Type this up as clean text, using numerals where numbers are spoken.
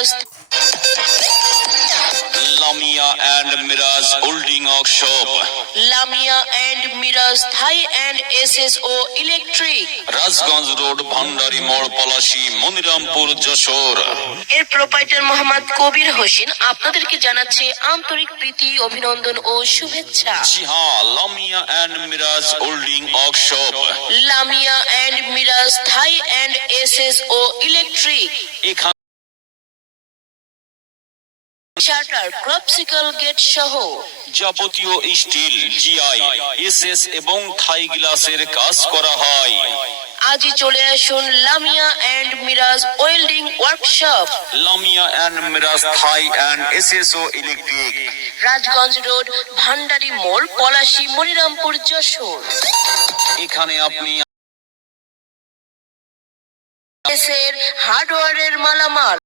Miraj Lamia and Miraj holding workshop, Lamia and Miraj Thai and SSO electric, Rajganj road, Bhandari মোড়, পলাশী, মনিরামপুর, যশোর। এর proprietor Mohammad Kabir Hossain আপনাদেরকে জানাচ্ছে আন্তরিক প্রীতি, অভিনন্দন ও শুভেচ্ছা। জি হ্যাঁ, Lamia and Miraj holding workshop, Lamia and Miraj Thai and SSO electric, এখানে শাটার, ক্রপসিকল গেট সহ যাবতীয় স্টিল, জিআই, এসএস এবং থাই গ্লাসের কাজ করা হয়। আজই চলে আসুন Lamia and Miraj welding workshop, Lamia and Miraj Thai and SSO electric, Rajganj road, Bhandari মোড়, পলাশী, মনিরামপুর, যশোর। এখানে আপনি এর হার্ডওয়্যারের মালামাল,